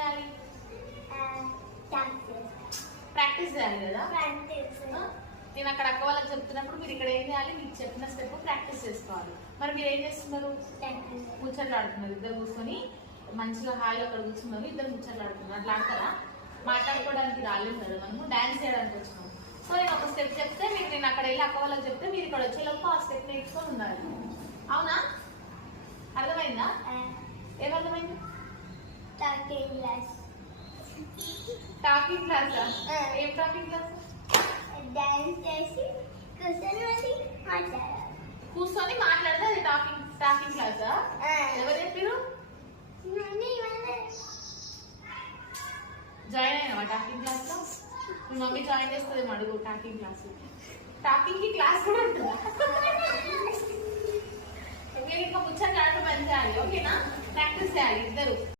చేయాలి? ప్రాక్టీస్ చేయాలి కదా. నేను అక్కడ అక్క వాళ్ళకి చెప్తున్నప్పుడు మీరు ఇక్కడ ఏం చేయాలి? మీకు చెప్పిన స్టెప్ ప్రాక్టీస్ చేసుకోవాలి. మరి మీరు ఏం చేస్తున్నారు? ముచ్చట్లు ఆడుతున్నారు. ఇద్దరు కూర్చొని మంచిగా హాయిగా అక్కడ కూర్చున్నారు, ఇద్దరు ముచ్చట్లు ఆడుతున్నారు. అట్లా ఆడతారా? మాట్లాడుకోవడానికి రాలేదు కదా, మనము డాన్స్ చేయడానికి వచ్చినాం. సో నేను ఒక స్టెప్ చెప్తే మీరు, నేను అక్కడ వెళ్ళి అక్క వాళ్ళకి చెప్తే మీరు ఇక్కడ వచ్చేలోపు ఆ స్టెప్ నేర్చుకొని ఉండాలి. అవునా? అర్థమైందా? ఏమర్థమైంది? Talking class. టాకింగ్ క్లాసా? ఏం టాకింగ్ క్లాస్? డాన్స్ చేసి కూర్చొని మాట్లాడితే అది టాకింగ్ క్లాసా? ఎవరు చెప్పారు? జాయిన్ అయినావా టాకింగ్ క్లాస్ లో? మీ మమ్మీ జాయిన్ చేస్తుంది అడుగు టాకింగ్ క్లాస్. టాకింగ్ కి క్లాస్ కూడా ఉంటుందా? మీరు ఇంకా ముచ్చట్లు ఆడటం పని చేయాలి, ఓకేనా? ప్రాక్టీస్ చేయాలి ఇద్దరు.